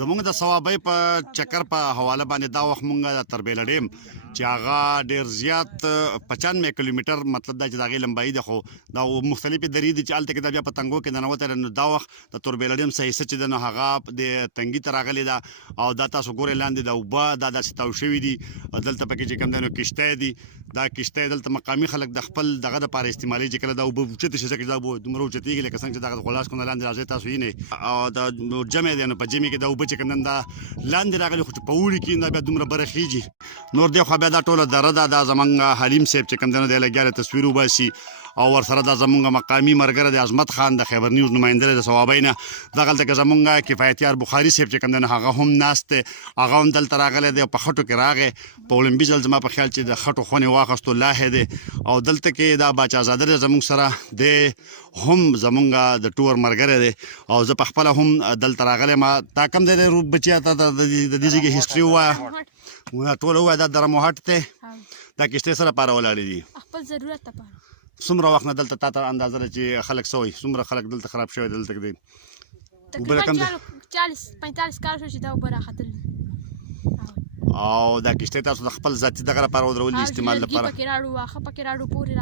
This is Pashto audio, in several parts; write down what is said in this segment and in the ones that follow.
زمونږ د ثوابۍ په چکر په حواله باندې دا وخت مونږ د تربیله ډیم چې هغه ډېر زیات 95 کیلومتر مطلب دا چې د هغې لمبایي ده خو دا مختلفې درې دي چې هلته کې دا بیا په تنګو کې ننوتی نو دا وخت د تربیله ډیم څه حصه چې ده نو هغه د تنګي ته راغلې ده او دا تاسو ګورئ لاندې د اوبه دا داسې تاو شوي دي دلته پکې چې کوم دی نو کشتی دي دا کشتی دلته مقامي خلک د خپل دغه دپاره استعمالوي چې کله دا اوبه اوچتې شي ځکه چې دا اوبه دومره اوچتېږي لکه څنګه چې دغه د غلاس کونه لاندې راځئ تاسو وینئ او دا جمع دی نو په جمع کې دا اوبه چې کوم دی دا لاندې راغلي خو چې په اوړي کې دا بیا دومره بره خیږي نور دی خوا بیا دا ټوله دره ده دا زمونږ حلیم صاحب چې کوم دی نو دی لګیا دی تصویر وباسي او ورسره دا زمونږ مقامي ملګری د عظمت خان د خیبر نیوز نماینده دی د ثوابۍ نه دغلته کې زمونږ کفایتیار بخاري صاحب چې کوم دی نو هغه هم ناست دی هغه هم دلته راغلی دی په خټو کې راغی په اولمبي ځل زما په خیال چې د خټو خونې واخیستو لاهې دی او دلته کې دا باچازاده دی زمونږ سره دی هم زمونږ د ټور ملګری دی او زه په خپله هم دلته راغلی ما تا کوم دی بچیا ته د دې ځای کې هسټري ووایه ټوله ووایه دا درموهټ دی دا کشتۍ سره پاره ولاړې دي خپل ضرورت لپاره څومره وخت نه دلته تا ته اندازه ده چې خلک څه وایي څومره خلک دلته خراب شوی دلته دی تقریبا 40-45 کال شو چې دا اوبه راختلي او دا کشتۍ تاسو د خپل ذاتي دغه لپاره ودرولي استعمال لپاره پکې راړو واښه پکې راړو پورې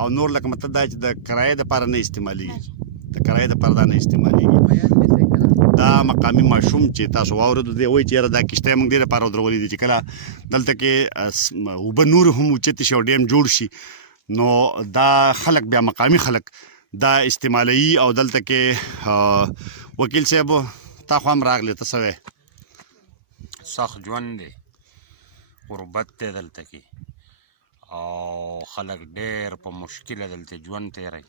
او نور لکه مطلب دا چې د کرایې دپاره نه استعمالیږي د کرایې دپاره دا نه استعمالیږي دا مقامي ماشوم چې تاسو واورېدو دی وایي چې یاره دا کشتۍ موږ دې لپاره ودرولي دي چې کله دلته کې اوبه نور هم اوچتې شي او ډیم جوړ شي نو دا خلک بیا مقامي خلک دا استعمالوي او دلته کې وکیل صاحب تا خو هم راغلی ته څه وایې سخت ژوند دی غربت دی دلته کې او خلک ډېر په مشکله دلته ژوند تېروي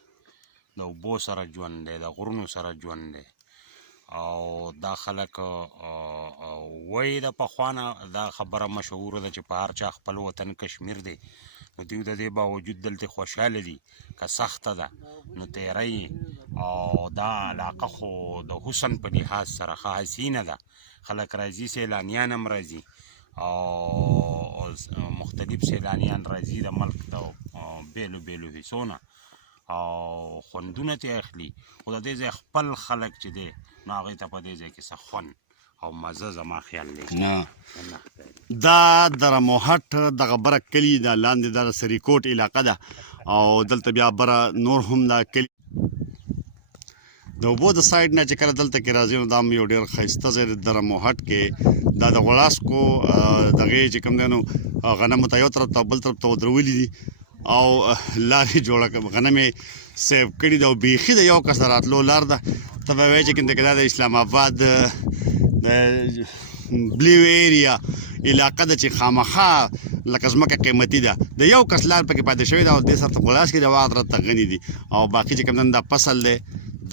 د اوبو سره ژوند دی د غرونو سره ژوند دی او دا خلک وایي د پخوا نه دا خبره مشهوره ده چې په هر چا خپل وطن کشمیر دی نو دوی د دې باوجود دلته خوشحاله دي که سخته ده نو تیری او دا علاقه خو د حسن په لحاظ سره ښه حسینه ده خلک راځي سیلانیان هم راځي او مختلف سیلانیان راځي د ملک د بیلو بیلو حصو نه او خوندونه ترې اخلي خو د دې ځای خپل خلک چې دی نو هغوی ته په دې ځای کې څه خوند او مزه زما خیال دی دا درموهټ دغه بره کلي دا لاندې دا د سریکوټ علاقه ده او دلته بیا بره نور هم دا کلي د اوبو د سایډ نه چې کله دلته کې راځي نو دا هم یو ډېر ښایسته ځای دی درموهټ کې دا د غوړاسکو دغې چې کوم دی نو غنمو ته یو طرف ته بل طرف ته ودرولي دي او لارې جوړه غنم یې سیف کړي ده او بیخي د یو کس د راتلو لار ده ته به وایې چې کوم دی که دا د اسلام آباد د بلیو ایریا علاقه ده چې خامخا لکه ځمکه قیمتي ده د یو کس لار پکې پاتې شوې ده او دې سره ته غلاس کې د واغ رته غني دي او باقي چې کوم دی دا فصل دی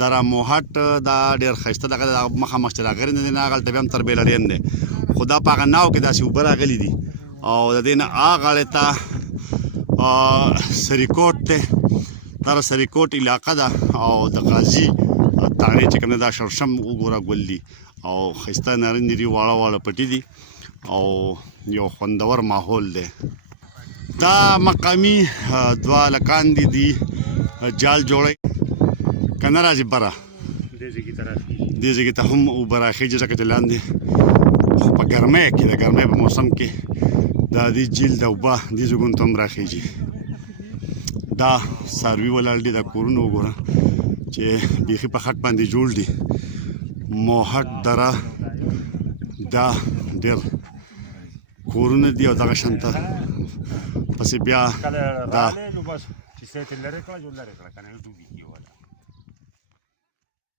درموهټ دا ډېر ښایسته دغه د مخامخ چې راغلي نه دي نه هغلته بیا هم تربیلرین دی خو دا په هغه ناو کې داسې اوبه راغلي دي او د دې نه هغاړې ته سریکوټ دی دا د سریکوټ علاقه ده او د غازي تاڼې چې کوم دی دا شرشم وګوره ګل دي او ښایسته نري نري واړه واړه پټي دي او یو خوندور ماحول دی دا مقامي دوه هلکان دي جال جوړوي که نه راځي بره دې ځای کې ته هم اوبه راخېږي ځکه چې لاندې خو په ګرمۍ کې د ګرمۍ په موسم کې دا دې جیل د اوبه دې ځایونو ته هم راخېږي دا څاروي ولاړ دي دا کورونه وګوره چې بیخي په خټ باندې جوړ دي موهټ دره دا ډېر کورونه دي او دغه شانته پسې بیا دا